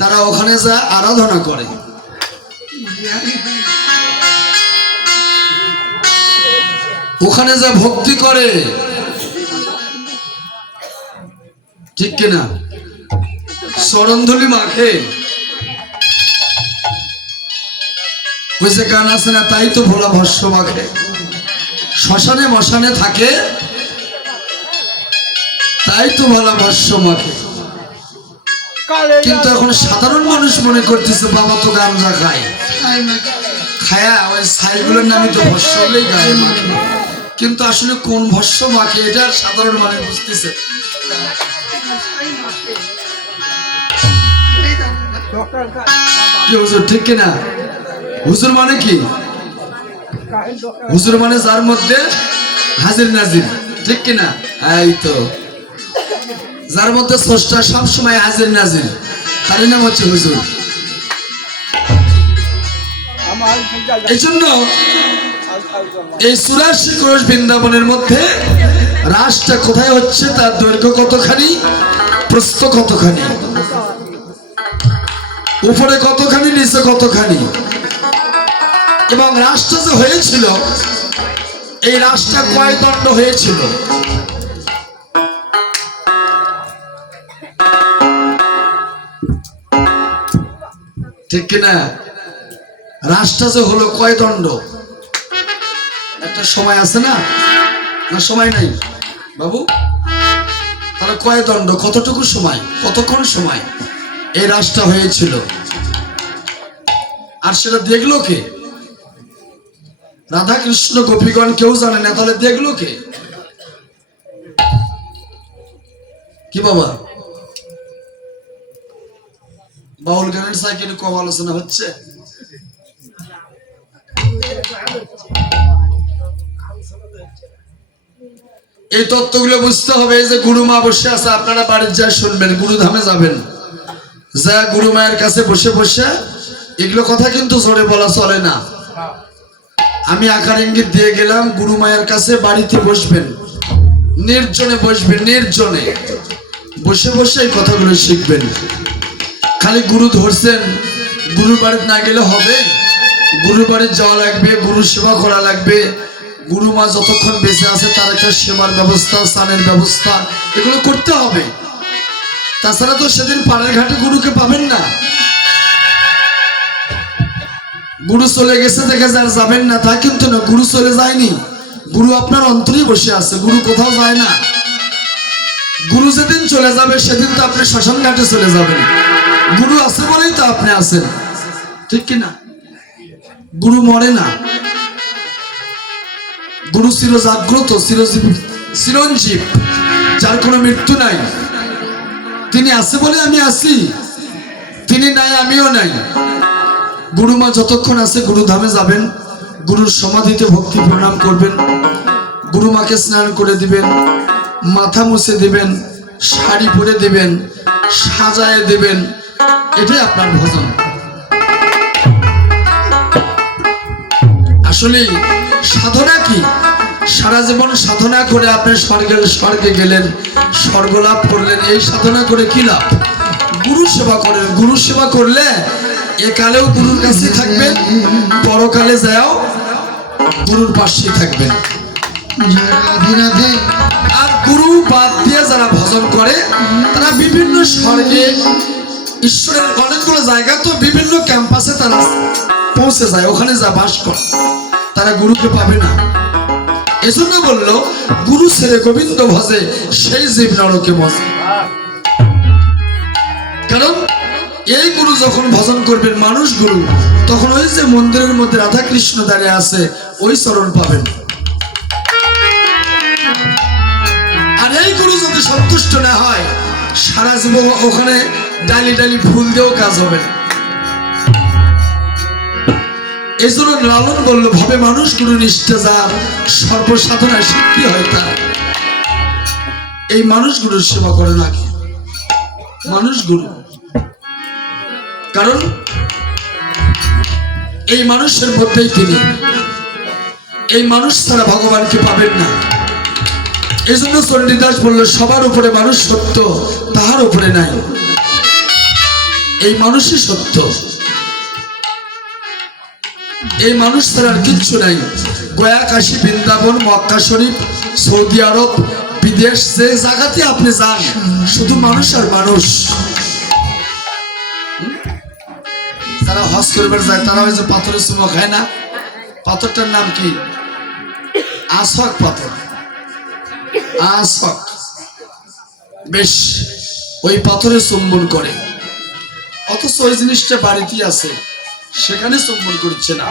তারা ওখানে যা আরাধনা করে, ওখানে যা ভক্তি করে, ঠিক কিনা? চরণধুলি মাখে। ওই যে গান আছে না, তাই তো ভোলা ভস্য মাখে। শ্মশানে মশানে থাকে, তাই তো ভোলা ভস্য মাখে। কিন্তু এখন সাধারণ মানুষ মনে করতেছে বাবা তো গাঞ্জা খায়, খায়া ওই ছাইগুলোর নামে তো ভস্য হলেই গায়ে মাখে। কিন্তু আসলে কোন ভস্য মাখে এটা সাধারণ মানুষ বুঝতেছে। কি হুজুর, ঠিক কিনা? হুজুর মানে কি? হুজুর মানে যার মধ্যে হাজির নাজির, ঠিক কিনা? এই তো যার মধ্যে স্রষ্টা সবসময় হাজির নাজির, তারই নাম হচ্ছে হুজুর। এই জন্য এই ৮৪ ক্রোশ বৃন্দাবনের মধ্যে রাসটা কোথায় হচ্ছে, তার দৈর্ঘ্য কতখানি, প্রস্থ কতখানি, উপরে কতখানি, নিচে কতখানি, এবং রাসটা যে হয়েছিল, এই রাসটা কয় দণ্ড হয়েছিল? ঠিক কিনা? রাসটা যে হলো কয় দণ্ড? একটা সময় আছে না? না সময় নাই বাবু? তাহলে কয় দণ্ড, কতটুকু সময়, কতক্ষণ সময় এই রাসটা হয়েছিল? আর সেটা দেখলো কে? রাধা কৃষ্ণ গোপীগণ কেউ জানে না, তাহলে দেখলো কে? কি বাবা, বাউল গানের সাইকেলে কম আলোচনা হচ্ছে। এই তত্ত্বগুলো বুঝতে হবে। যে গুরু মা বসে আছে, আপনারা বাড়ির যা শুনবেন, গুরুধামে যাবেন, যা গুরু মায়ের কাছে বসে বসে এগুলো কথা কিন্তু জোরে বলা চলে না। আমি আকার ইঙ্গিত দিয়ে গেলাম, গুরু মায়ের কাছে বাড়িতে বসবেন, নির্জনে বসবেন, নির্জনে বসে বসে এই কথাগুলো শিখবেন। খালি গুরু ধরছেন, গুরুর বাড়িতে না গেলে হবে? গুরুর বাড়িতে যাওয়া লাগবে, গুরু সেবা করা লাগবে। গুরু মা যতক্ষণ বেঁচে আছে তার একটা সেবার ব্যবস্থা, স্নানের ব্যবস্থা, এগুলো করতে হবে। তাছাড়া তো সেদিন পাড়ের ঘাটে গুরুকে পাবেন না। গুরু চলে গেছে দেখে যার যাবেন না তা কিন্তু না, গুরু চলে যায়নি, গুরু আপনার অন্তরেই বসে আছে, গুরু কোথাও যায় না। গুরু যেদিন চলে যাবে সেদিন তো আপনি শ্মশান ঘাটে চলে যাবেন। গুরু আছে বলেই তো আপনি আছেন, ঠিক কিনা? গুরু মরে না, গুরু চির জাগ্রত, চিরঞ্জীব, যার কোনো মৃত্যু নাই। তিনি আছে বলে আমি আছি, তিনি নাই আমিও নাই। গুরু মা যতক্ষণ আছে গুরু ধামে যাবেন, গুরুর সমাধিতে ভক্তি প্রণাম করবেন, গুরু মাকে স্নান করে দিবেন, মাথা মুছে দিবেন, শাড়ি পরে দিবেন, সাজায় দিবেন, এটাই আপনার ভজন। আসলে সাধনা কি? সারা জীবন সাধনা করে আপনি স্বর্গে গেলেন, স্বর্গ লাভ করলেন, এই সাধনা করে কি লাভ? গুরু সেবা করেন। গুরু সেবা করলে একালেও গুরুর কাছে থাকবেন, পরকালে যাও গুরুর পাশে থাকবেন। আর গুরু বাদ দিয়ে যারা ভজন করে তারা বিভিন্ন স্বর্গে, ঈশ্বরের অনেকগুলো জায়গা তো বিভিন্ন ক্যাম্পাসে তারা পৌঁছে যায়, ওখানে যা বাস করে, তারা গুরুকে পাবে না। এজন্য বললো, গুরু ছেড়ে গোবিন্দ ভজে, সেই জীব নরকে মজে। কারণ এই গুরু যখন ভজন করবেন, মানুষ গুরু, তখন ওই যে মন্দিরের মধ্যে রাধা কৃষ্ণ দাঁড়িয়ে আছে, ওই চরণ পাবেন। আর এই গুরু যদি সন্তুষ্ট না হয়, সারা জীবন ওখানে ডালি ডালি ফুল দিয়েও কাজ হবে না। এই জন্য লালন বলল, ভাবে মানুষ গুরু নিষ্ঠে যার, সর্বসাধনায় সিদ্ধি হয় তার। এই মানুষ গুরুর সেবা করে না কি? মানুষ গুরু, কারণ এই মানুষের মধ্যেই তিনি। এই মানুষ ছাড়া ভগবানকে পাবেন না। এই জন্য চণ্ডীদাস বলল, সবার উপরে মানুষ সত্য, তাহার উপরে নাই। এই মানুষই সত্য, এই মানুষ ছাড়া আর কিচ্ছু নাই। গয়া, কাশী, বৃন্দাবন, মক্কা শরীফ, সৌদি আরব, বিদেশ, যে জায়গাতে আপনি যান শুধু মানুষ আর মানুষ। যারা হজ করবার যায় তারা ওই যে পাথরের চুমো খায় না, পাথরটার নাম কি? আসক পাথর, আসক। বেশ, ওই পাথরে চুম্বন করে, অথচ ওই জিনিসটা বাড়িতেই আছে, সেখানে চুম্বন করছে না।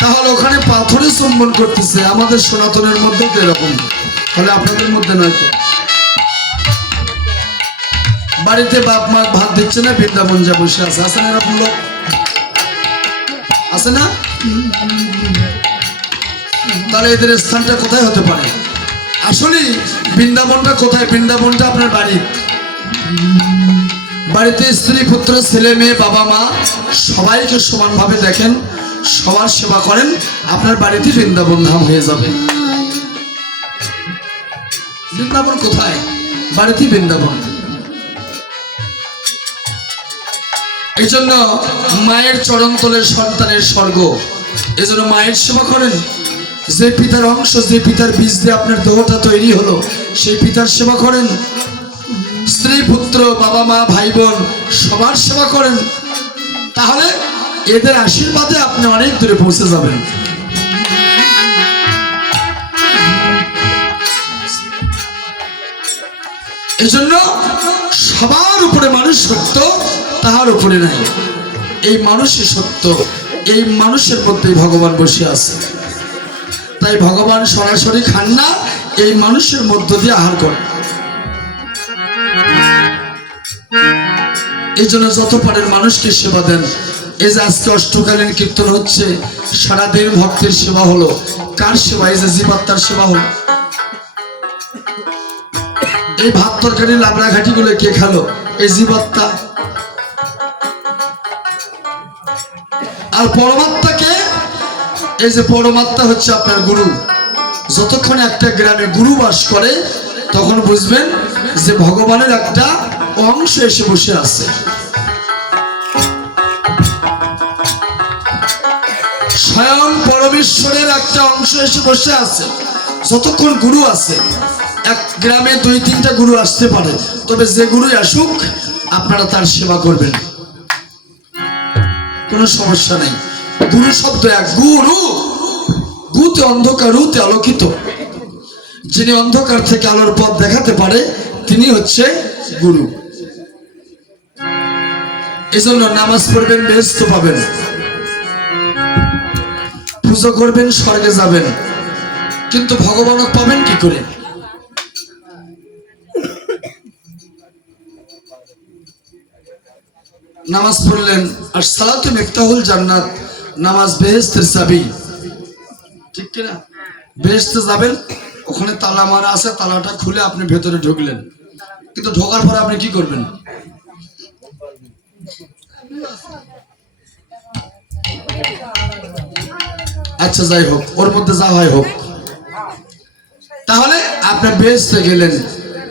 তাহলে ওখানে পাথরে চুম্বন করতেছে, আমাদের সনাতনের মধ্যে তো এরকম, তাহলে আপনাদের মধ্যে নয় তো? বাড়িতে বাপ মা ভাত দিচ্ছে না, বৃন্দাবন যা বসে আছে, আছে না এরকম লোক? আছে না? তাহলে এদের স্থানটা কোথায় হতে পারে? আসলে বৃন্দাবনটা কোথায়? বৃন্দাবনটা আপনার বাড়িতে স্ত্রী পুত্র ছেলে মেয়ে বাবা মা সবাইকে সমানভাবে দেখেন, সবার সেবা করেন, আপনার বাড়িতে বৃন্দাবন ধাম হয়ে যাবে। বৃন্দাবন কোথায়? বাড়িতে বৃন্দাবন। এই জন্য মায়ের চরণ তলের সন্তানের স্বর্গ। এই জন্য মায়ের সেবা করেন। যে পিতার অংশ, যে পিতার বীজ দিয়ে আপনার দেহটা তৈরি হলো, সেই পিতার সেবা করেন। স্ত্রী পুত্র বাবা মা ভাই বোন সবার সেবা করেন, তাহলে এদের আশীর্বাদে আপনি অনেক দূরে পৌঁছে যাবেন। এই জন্য সবার উপরে মানুষ সত্য, তাহার উপরে নাই। এই মানুষই সত্য, এই মানুষের মধ্যেই ভগবান বসে আছে। তাই ভগবান সরাসরি খান না, এই মানুষের মধ্য দিয়ে আহার করেন। এই জন্য যত পারেন মানুষকে সেবা দেন। এই যে আজকে অষ্টকালীন কীর্তন হচ্ছে, সারাদিন ভক্তের সেবা হলো। কার সেবা? এই যে জীবাত্মার সেবা হলো। এই ভাত তরকারি লাবড়া ঘাটি গুলো কে খালো? এই জীবাত্মা। আর পরমাত্মাকে, এই যে পরমাত্মা হচ্ছে আপনার গুরু। যতক্ষণ একটা গ্রামে গুরু বাস করে তখন বুঝবেন যে ভগবানের একটা অংশ এসে বসে আছে। স্বয়ং পরমেশ্বরের একটা অংশ এসে বসে আছে। যতক্ষণ গুরু আছে, এক গ্রামে 2-3টা গুরু আসতে পারে, তবে যে গুরুই আসুক আপনারা তার সেবা করবেন, কোনো সমস্যা নেই। গুরু শব্দ এক, গুরু। গুতে অন্ধকার, রুতে আলোকিত। যিনি অন্ধকার থেকে আলোর পথ দেখাতে পারে তিনি হচ্ছে গুরু। এজন্য নামাজ পড়বেন, বেহেশত পাবেন। পূজা করবেন, স্বর্গে যাবেন। কিন্তু ভগবানক পাবেন কি করে? নামাজ পড়লেন, আর সালাতু মিফতাহুল জান্নাত, নামাজ বেহেশতের চাবি, ঠিক কিনা? বেহেশতে যাবেন, ওখানে তালা মারা আছে, তালাটা খুলে আপনি ভেতরে ঢুকলেন, কিন্তু ঢোকার পরে আপনি কি করবেন? আচ্ছা যাই হোক, ওর মধ্যে যা হয় হোক। তাহলে আপনি বেহেশতে গেলেন,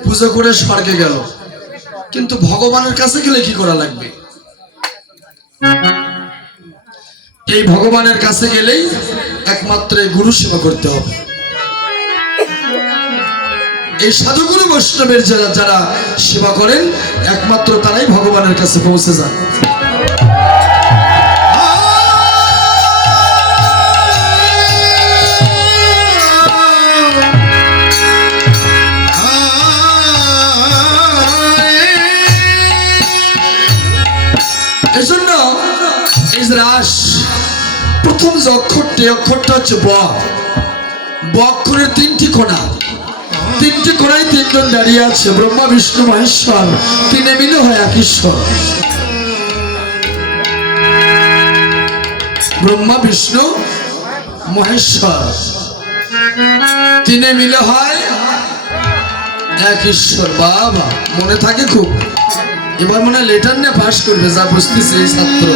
পুজো করে স্বর্গে গেল, কিন্তু ভগবানের কাছে গেলে কি করা লাগবে? এই ভগবানের কাছে গেলেই একমাত্র গুরু সেবা করতে হবে। এই সাধুগুরু বৈষ্ণবের যারা সেবা করেন একমাত্র তারাই ভগবানের কাছে পৌঁছে যান। এই জন্য এই রাস প্রথম যে অক্ষরটা হচ্ছে ব। ব অক্ষরের 3টি কোণা, 3টি কোণায় 3জন দাঁড়িয়ে আছে, ব্রহ্মা বিষ্ণু মহেশ্বর, 3 মিলে হয় এক ঈশ্বর। ব্রহ্মা বিষ্ণু মহেশ্বর 3 মিলে হয় এক ঈশ্বর। বাবা, মনে থাকে খুব। এবার মনে লেটার নিয়ে পাস করবে, যা বুঝতেছে এই ছাত্র।